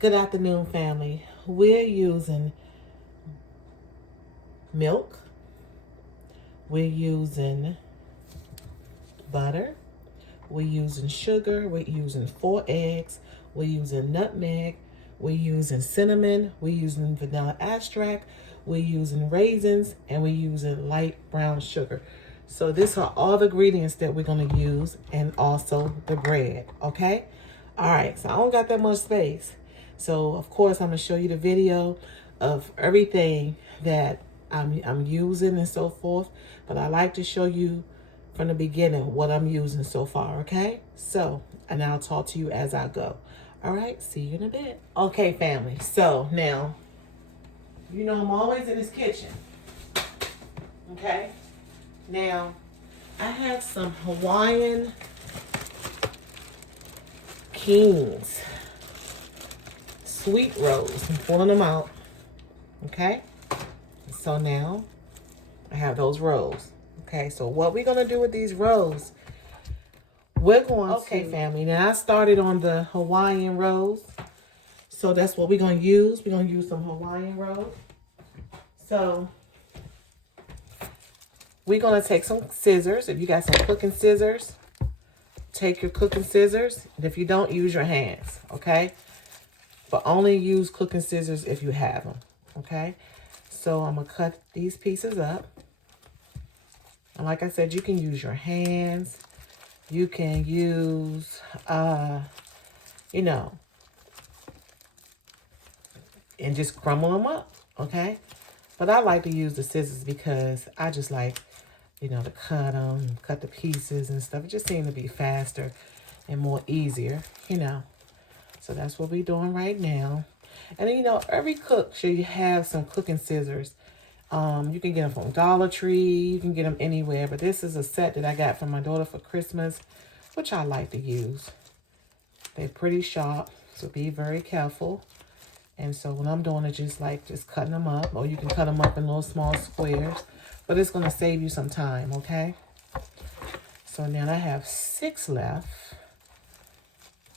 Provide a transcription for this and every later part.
Good afternoon, family. We're using milk. We're using butter. We're using sugar. We're using 4 eggs. We're using nutmeg. We're using cinnamon. We're using vanilla extract. We're using raisins. And we're using light brown sugar. So these are all the ingredients that we're going to use, and also the bread, okay? All right, so I don't got that much space. So, of course, I'm going to show you the video of everything that I'm using and so forth. But I like to show you from the beginning what I'm using so far, okay? So, and I'll talk to you as I go. All right, see you in a bit. Okay, family. So, now, you know I'm always in this kitchen, okay? Now, I have some Hawaiian Kings sweet rolls. I'm pulling them out, okay? So now, I have those rolls. Okay, so what we're going to do with these rolls, we're going to... Okay, family, now I started on the Hawaiian rolls. So that's what we're going to use. We're going to use some Hawaiian rolls. So we're going to take some scissors. If you got some cooking scissors, take your cooking scissors. And if you don't, use your hands, okay? But only use cooking scissors if you have them, okay? So I'm going to cut these pieces up. And like I said, you can use your hands. You can use, you know, and just crumble them up, okay? But I like to use the scissors because I just like, you know, to cut them, cut the pieces and stuff. It just seems to be faster and more easier, you know. So that's what we're doing right now. And, you know, every cook should have some cooking scissors. You can get them from Dollar Tree. You can get them anywhere. But this is a set that I got from my daughter for Christmas, which I like to use. They're pretty sharp, so be very careful. And so what I'm doing is just cutting them up. Or you can cut them up in little small squares. But it's going to save you some time, okay? So now I have 6 left.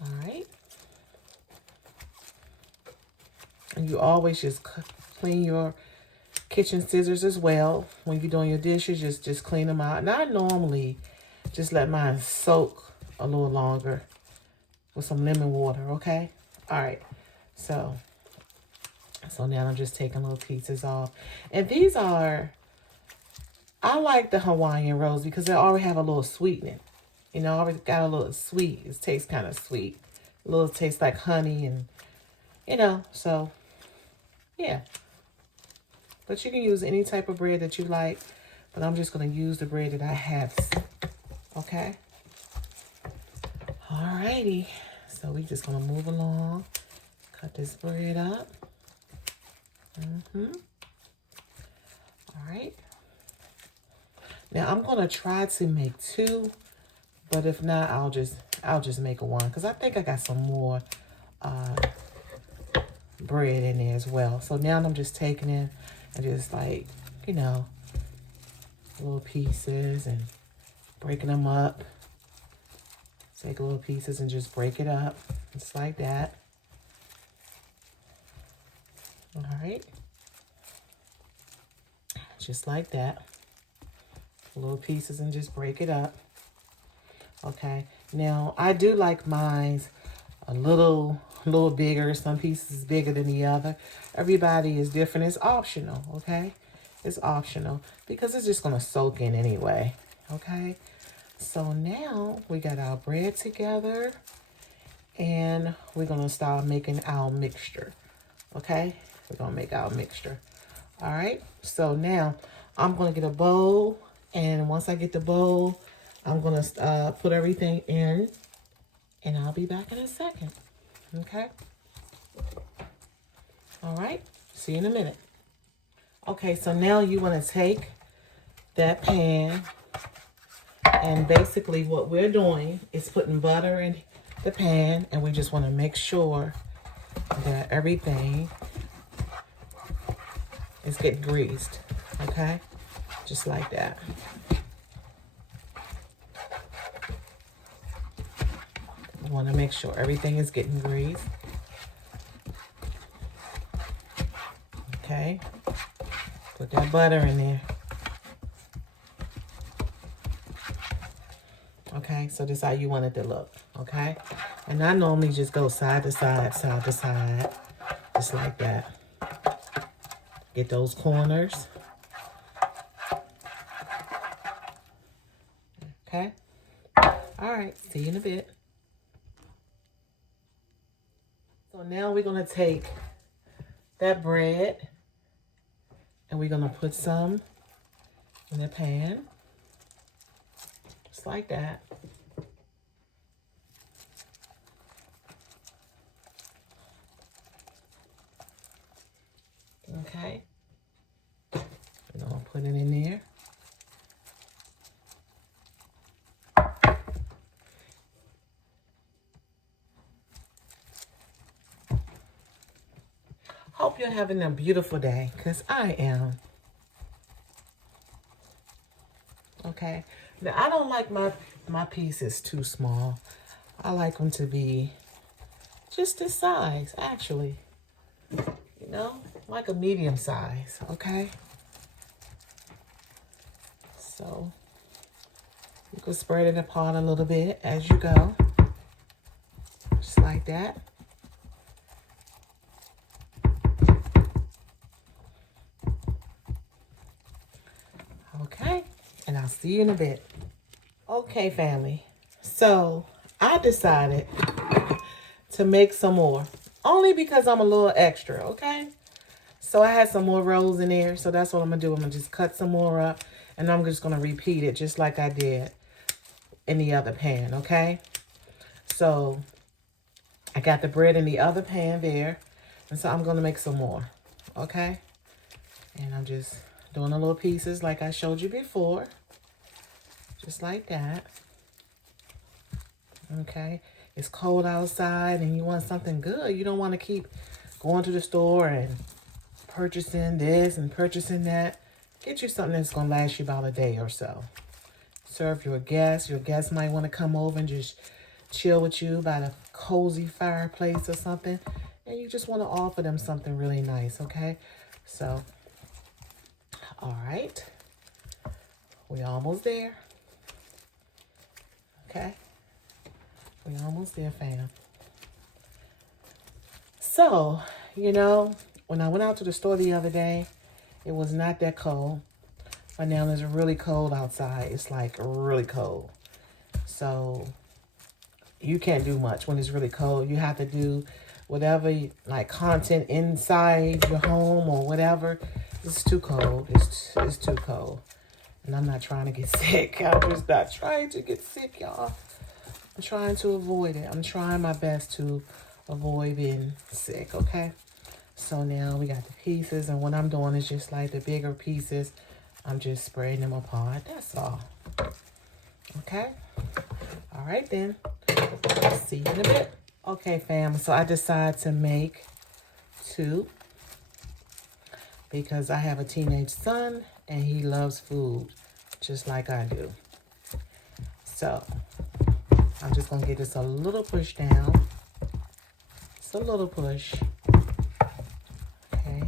All right. And you always just clean your kitchen scissors as well. When you're doing your dishes, just clean them out. And I normally just let mine soak a little longer with some lemon water, okay? All right. So now I'm just taking little pieces off. And these are, I like the Hawaiian rolls because they already have a little sweetening. You know, already got a little sweet. It tastes kind of sweet. A little taste like honey and, you know, so, yeah. But you can use any type of bread that you like. But I'm just going to use the bread that I have. Okay? Alrighty. So we're just going to move along. Cut this bread up. Alright. Now I'm going to try to make 2. But if not, I'll just make 1. Because I think I got some more bread in there as well. So now I'm just taking it and just like, you know, little pieces and breaking them up. Take little pieces and just break it up. Just like that. All right. Just like that. Little pieces and just break it up. Okay. Now, I do like mine a little bigger. Some pieces bigger than the other. Everybody is different. It's optional, okay? It's optional because it's just going to soak in anyway, okay? So now we got our bread together and we're going to start making our mixture, okay? We're going to make our mixture, all right? So now I'm going to get a bowl, and once I get the bowl, I'm going to put everything in, and I'll be back in a second. Okay. All right. See you in a minute. Okay, so now you want to take that pan, and basically what we're doing is putting butter in the pan, and we just want to make sure that everything is getting greased. Okay. Just like that. You want to make sure everything is getting greased. Okay. Put that butter in there. Okay, so this is how you want it to look. Okay. And I normally just go side to side, just like that. Get those corners. Okay. All right, see you in a bit. So now we're going to take that bread and we're going to put some in the pan. Just like that. Okay. We're going to put it in there. Hope you're having a beautiful day, because I am. Okay. Now, I don't like my pieces too small. I like them to be just this size, actually. You know, like a medium size, okay? So, you can spread it apart a little bit as you go. Just like that. Okay, and I'll see you in a bit. Okay, family. So, I decided to make some more. Only because I'm a little extra, okay? So, I had some more rolls in there. So, that's what I'm going to do. I'm going to just cut some more up. And I'm just going to repeat it just like I did in the other pan, okay? So, I got the bread in the other pan there. And so, I'm going to make some more, okay? And I'm just doing the little pieces like I showed you before. Just like that. Okay. It's cold outside and you want something good. You don't want to keep going to the store and purchasing this and purchasing that. Get you something that's going to last you about a day or so. Serve your guests. Your guests might want to come over and just chill with you by the cozy fireplace or something. And you just want to offer them something really nice, okay? So, all right. We're almost there. Okay. We're almost there, fam. So, you know, when I went out to the store the other day, it was not that cold. But now it's really cold outside. It's like really cold. So, you can't do much when it's really cold. You have to do whatever, like content inside your home or whatever. It's too cold. It's too cold. And I'm not trying to get sick. I'm just not trying to get sick, y'all. I'm trying to avoid it. I'm trying my best to avoid being sick, okay? So now we got the pieces. And what I'm doing is just like the bigger pieces. I'm just spreading them apart. That's all. Okay? All right, then. See you in a bit. Okay, fam. So I decided to make 2. Because I have a teenage son. And he loves food. Just like I do. So I'm just going to give this a little push down. Just a little push. Okay.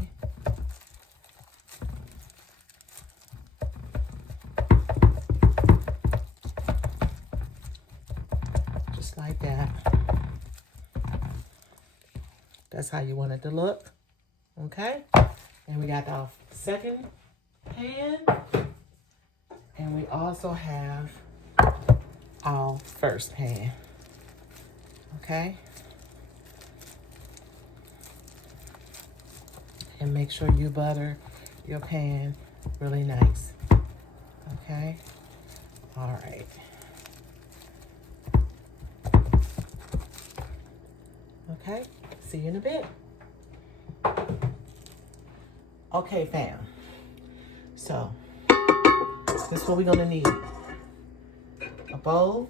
Just like that. That's how you want it to look. Okay. And we got our second pan. And we also have our first pan. Okay. And make sure you butter your pan really nice. Okay. All right. Okay. See you in a bit. Okay, fam. So, this is what we're going to need. A bowl.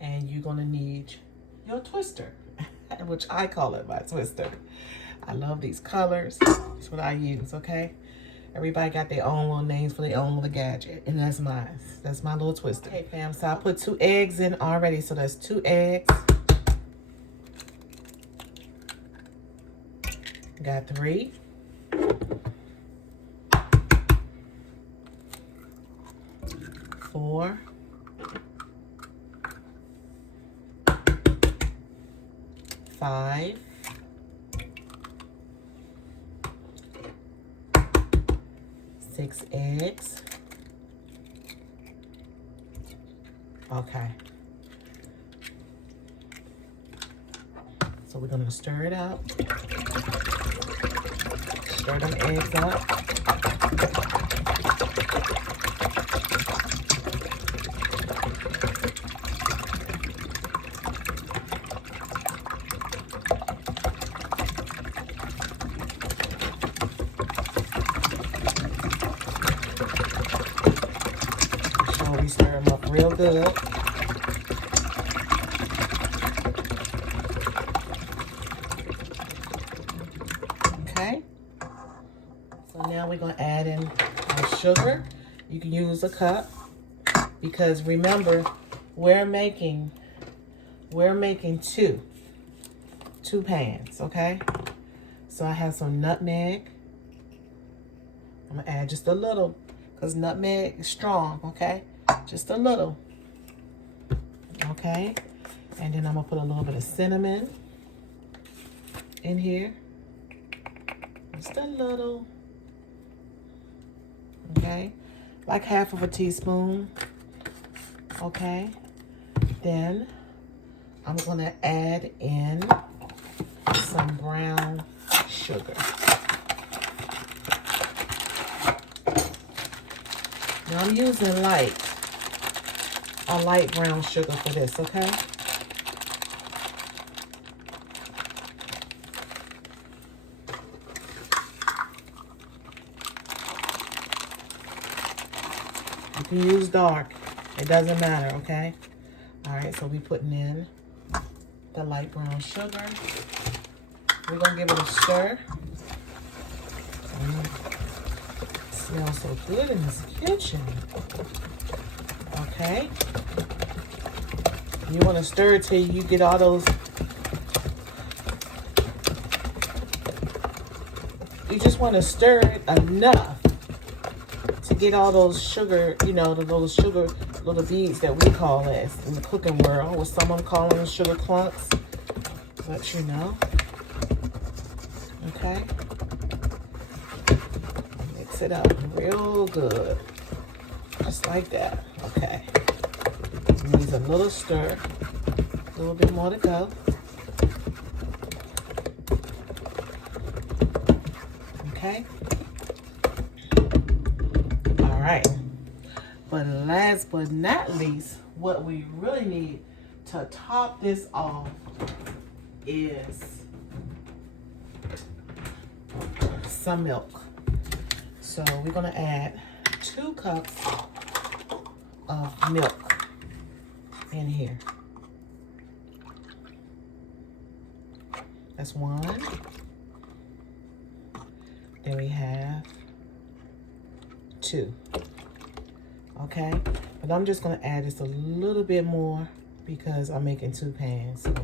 And you're going to need your twister, which I call it my twister. I love these colors. That's what I use, okay? Everybody got their own little names for their own little gadget. And that's mine. That's my little twister. Okay, fam. So I put 2 eggs in already. So that's 2 eggs. Got 3. 4. 5. 6 eggs. Okay. So we're gonna stir it up. Stir them eggs up. We stir them up real good. Okay. So now we're going to add in our sugar. You can use a cup because remember, we're making two pans, okay? So I have some nutmeg. I'm going to add just a little because nutmeg is strong, okay? Just a little, okay? And then I'm gonna put a little bit of cinnamon in here. Just a little, okay? Like half of a teaspoon, okay? Then I'm gonna add in some brown sugar. Now I'm using a light brown sugar for this, okay? You can use dark. It doesn't matter, okay? All right, so we're putting in the light brown sugar. We're gonna give it a stir. It smells so good in this kitchen. Okay. You want to stir it till you get all those. You just want to stir it enough to get all those sugar, you know, the little sugar, little beads that we call it in the cooking world, or some of them call them sugar clumps. Let you know. Okay. Mix it up real good. Just like that. Okay. Needs a little stir. A little bit more to go. Okay. All right. But last but not least, what we really need to top this off is some milk. So we're going to add 2 cups of milk in here. That's 1. Then we have 2. Okay, but I'm just gonna add just a little bit more because I'm making 2 pans, so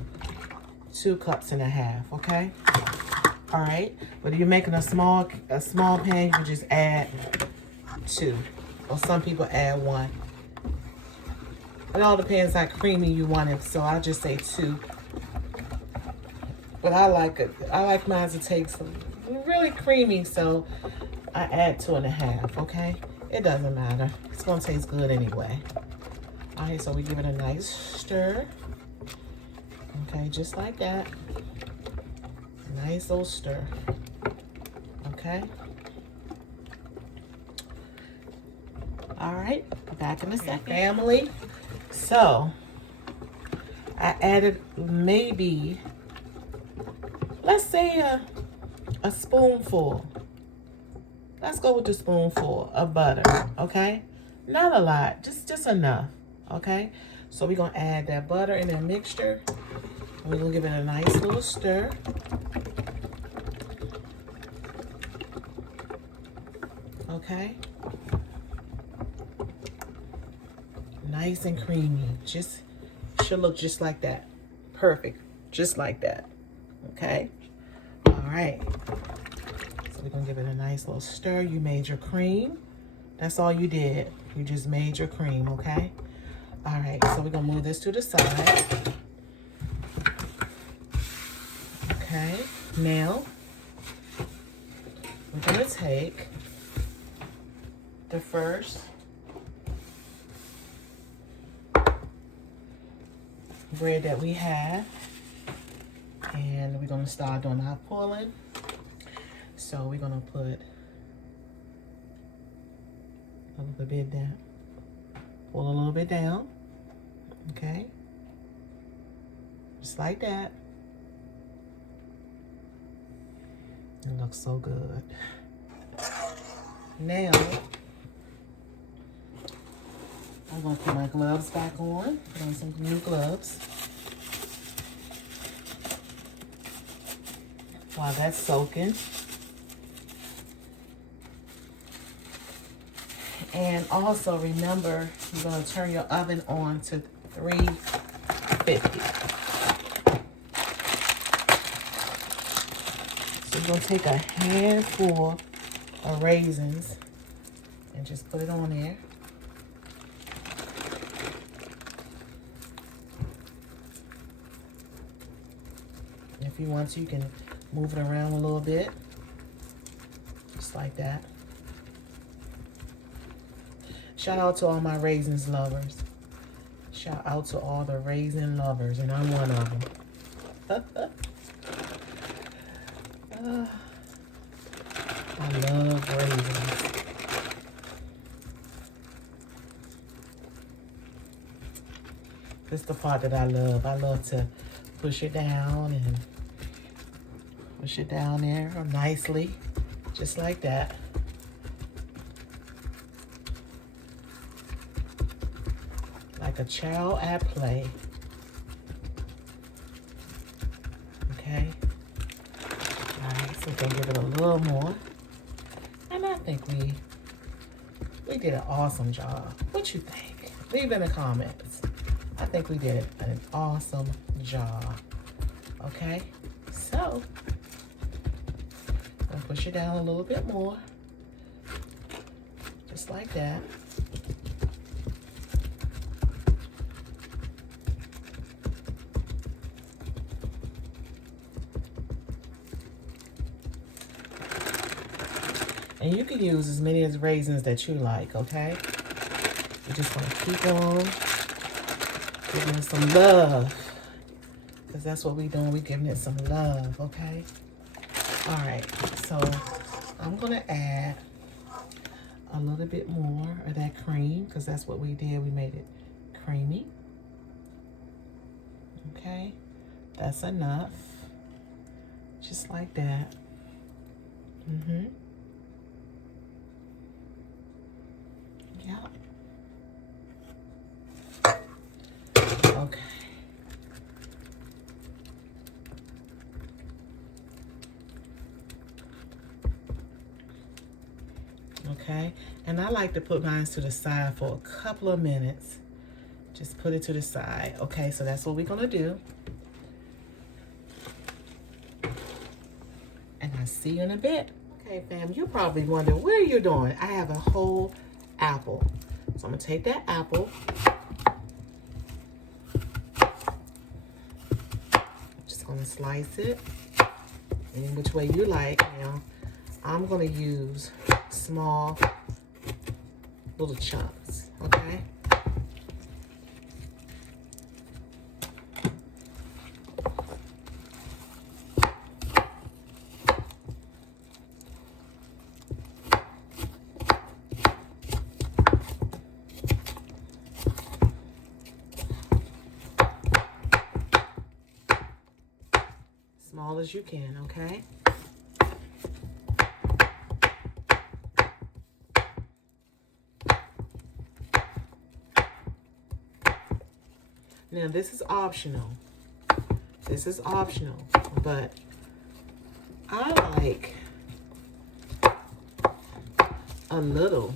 2 cups and a half. Okay. All right, but if you're making a small pan, you can just add 2, or some people add 1. It all depends how creamy you want it, so I'll just say 2. But I like it. I like mine to taste really creamy, so I add 2 and a half. Okay, it doesn't matter. It's gonna taste good anyway. All right, so we give it a nice stir. Okay, just like that. Nice little stir. Okay. All right, back in a second. Family. So I added maybe, let's say a spoonful. Let's go with the spoonful of butter, okay? Not a lot, just enough, okay? So we're gonna add that butter in that mixture. We're gonna give it a nice little stir. Okay? Nice and creamy. Just should look just like that. Perfect. Just like that. Okay? All right. So we're gonna give it a nice little stir. You made your cream. That's all you did. You just made your cream, okay? All right, so we're gonna move this to the side. Okay, now we're gonna take the first bread that we have, and we're gonna start doing our pulling. So we're gonna put a little bit down, pull a little bit down, okay? Just like that. It looks so good. Now, I'm gonna put my gloves back on. Put on some new gloves. While that's soaking. And also remember, you're gonna turn your oven on to 350. So you're gonna take a handful of raisins and just put it on there. If you want to, you can move it around a little bit, just like that. Shout out to all my raisins lovers. Shout out to all the raisin lovers, and I'm one of them. I love raisins. This is the part that I love. I love to push it down and push it down there nicely, just like that. Like a child at play. Okay. All right, so we're gonna give it a little more. And I think we did an awesome job. What you think? Leave in the comments. I think we did an awesome job. Okay, so I'm gonna push it down a little bit more, just like that. And you can use as many as raisins that you like, okay? You just want to keep on giving it some love, because that's what we're doing. We're giving it some love, okay? All right, so I'm going to add a little bit more of that cream, because that's what we did. We made it creamy. Okay, that's enough. Just like that. Yeah. Okay. Okay, and I like to put mine to the side for a couple of minutes. Just put it to the side. Okay, so that's what we're gonna do. And I'll see you in a bit. Okay, fam, you probably wonder, what are you doing? I have a whole apple. So I'm gonna take that apple. Just gonna slice it any which way you like. Now, I'm gonna use small little chunks, okay? Small as you can, okay? Now, this is optional. This is optional, but I like a little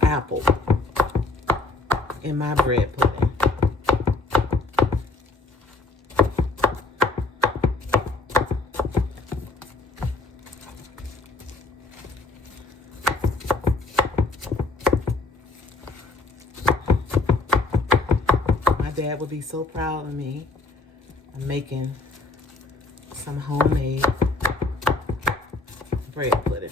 apple in my bread pudding. dad would be so proud of me. I'm making some homemade bread pudding.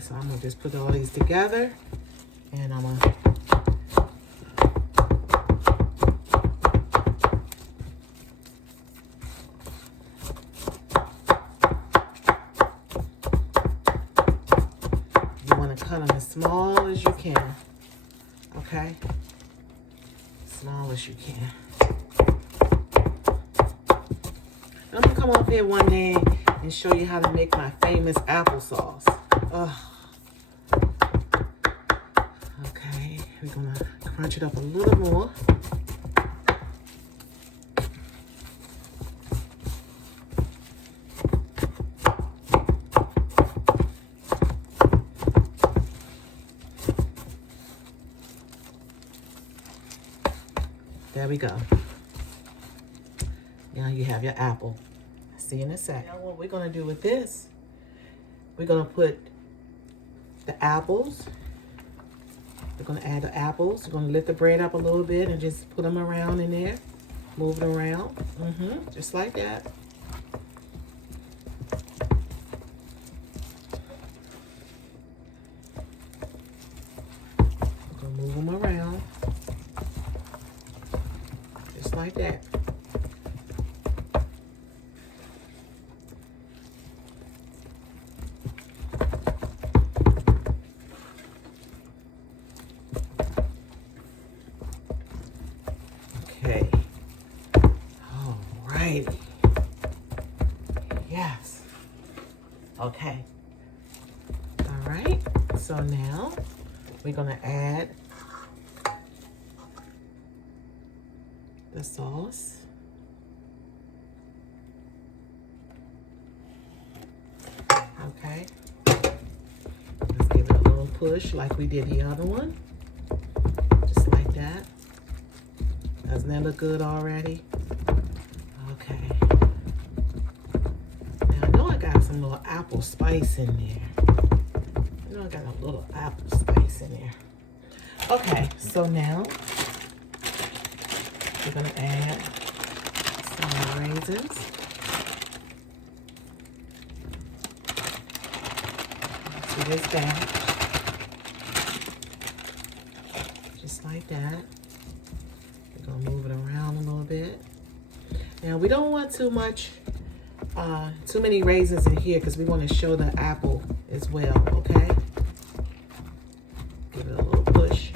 So I'm gonna just put all these together, and I'm gonna you want to cut them as small as you can, okay? Small as you can. I'm gonna come up here one day and show you how to make my famous applesauce. Okay, we're gonna crunch it up a little more. There we go. Now you have your apple. See you in a sec. Now what we're gonna do with this, we're gonna put the apples. We're gonna add the apples. We're gonna lift the bread up a little bit and just put them around in there. Move it around, just like that. We're gonna move them around, just like that. Okay. Alrighty. Yes. Okay. Alright. So now we're gonna add the sauce. Okay. Let's give it a little push like we did the other one. Just like that. Doesn't that look good already? Okay. Now I know I got some little apple spice in there. I know I got a little apple spice in there. Okay, so now we're gonna add some raisins. To this batch. Just like that. Gonna move it around a little bit. Now we don't want too many raisins in here because we want to show the apple as well, okay? Give it a little push.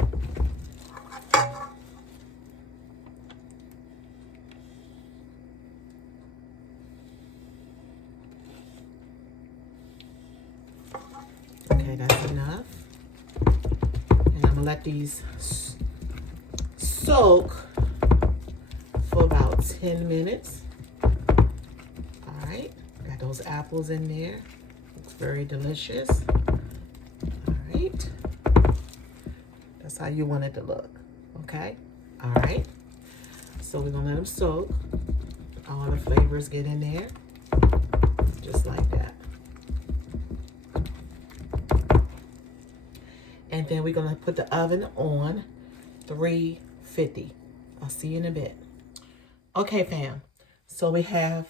Okay, that's enough. And I'm gonna let these soak for about 10 minutes. All right, got those apples in there. Looks very delicious. All right, that's how you want it to look, okay? All right, so we're gonna let them soak. All the flavors get in there, just like that. And then we're gonna put the oven on 350. I'll see you in a bit. Okay, fam. So we have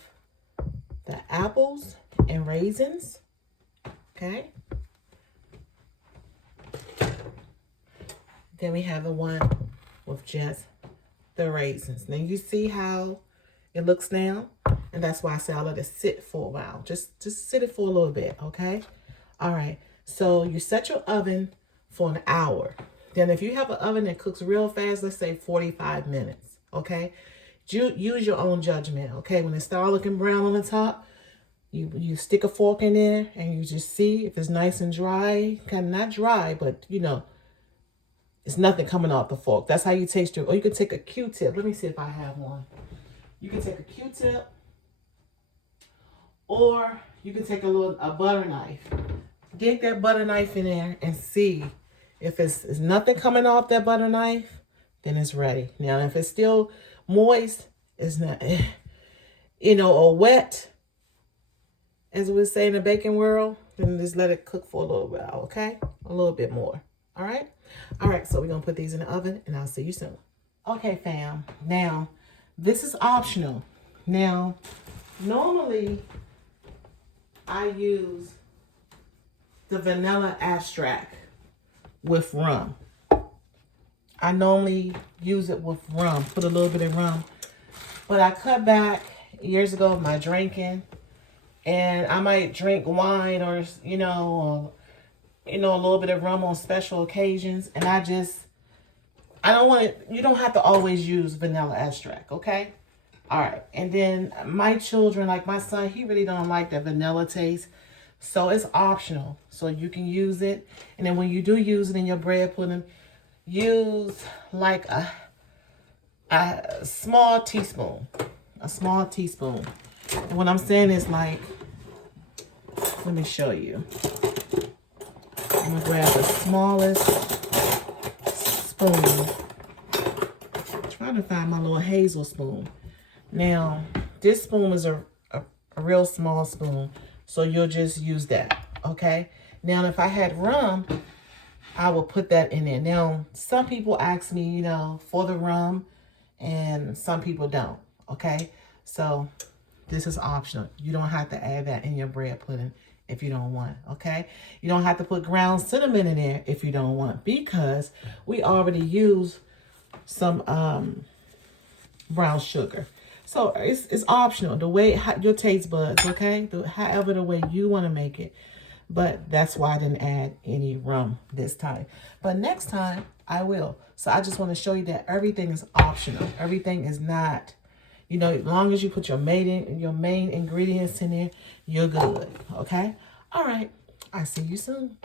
the apples and raisins. Okay. Then we have the one with just the raisins. Now you see how it looks now? And that's why I say I'll let it sit for a while. Just sit it for a little bit, okay? All right. So you set your oven for an hour. Then if you have an oven that cooks real fast, let's say 45 minutes, okay? Use your own judgment, okay? When it starts looking brown on the top, you stick a fork in there and you just see if it's nice and dry. Kind of not dry, but you know, it's nothing coming off the fork. That's how you taste it. Or you can take a Q-tip. Let me see if I have one. You can take a Q-tip, or you can take a butter knife. Dig that butter knife in there and see If it's nothing coming off that butter knife, then it's ready. Now, if it's still moist, it's not, or wet, as we say in the baking world, then just let it cook for a little while, okay? A little bit more, all right? All right, so we're going to put these in the oven, and I'll see you soon. Okay, fam. Now, this is optional. Now, normally, I use the vanilla extract with rum. I normally use it with rum, put a little bit of rum. But I cut back years ago of my drinking, and I might drink wine or, a little bit of rum on special occasions. And I don't want it, you don't have to always use vanilla extract, okay? All right. And then my children, like my son, he really don't like that vanilla taste. So it's optional. So you can use it. And then when you do use it in your bread pudding, use like a small teaspoon. A small teaspoon. And what I'm saying is like, let me show you. I'm going to grab the smallest spoon. I'm trying to find my little hazel spoon. Now, this spoon is a real small spoon, so you'll just use that, okay? Now, if I had rum, I will put that in there. Now, some people ask me, for the rum, and some people don't, okay? So, this is optional. You don't have to add that in your bread pudding if you don't want, okay? You don't have to put ground cinnamon in there if you don't want, because we already use some brown sugar. So it's optional, the way your taste buds, okay? However the way you want to make it. But that's why I didn't add any rum this time. But next time, I will. So I just want to show you that everything is optional. Everything is not, as long as you put your main ingredients in there, you're good, okay? All right, I'll see you soon.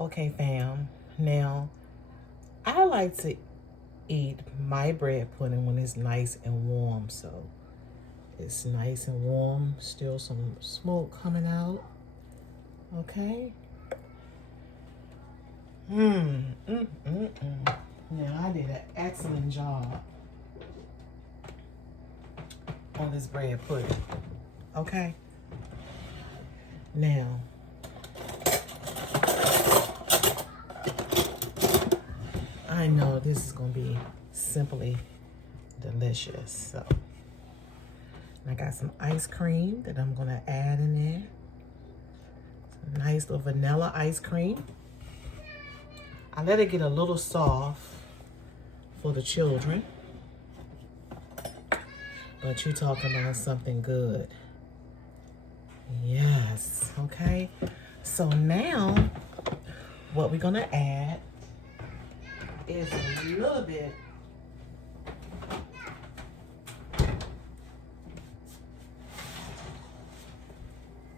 Okay, fam. Now, I like to eat my bread pudding when it's nice and warm. So, it's nice and warm. Still some smoke coming out. Okay. Now, I did an excellent job on this bread pudding. Okay? Now, I know this is going to be simply delicious. So, I got some ice cream that I'm going to add in there. Some nice little vanilla ice cream. I let it get a little soft for the children. But you're talking about something good. Yes, okay. So now, what we're going to add is a little bit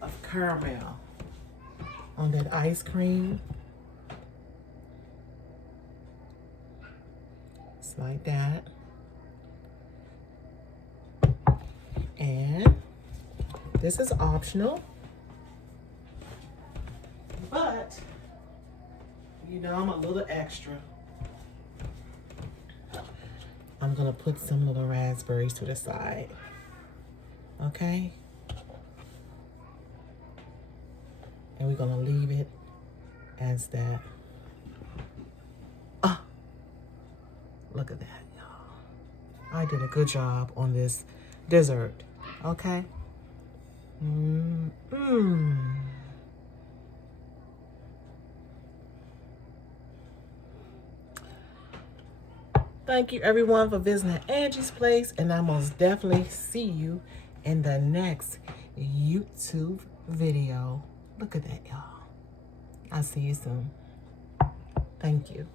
of caramel on that ice cream. Just like that. And this is optional, but you know I'm a little extra. I'm gonna put some little raspberries to the side. Okay? And we're gonna leave it as that. Oh, look at that, y'all. I did a good job on this dessert. Okay? Thank you everyone for visiting Angie's Place, and I most definitely see you in the next YouTube video. Look at that, y'all. I'll see you soon. Thank you.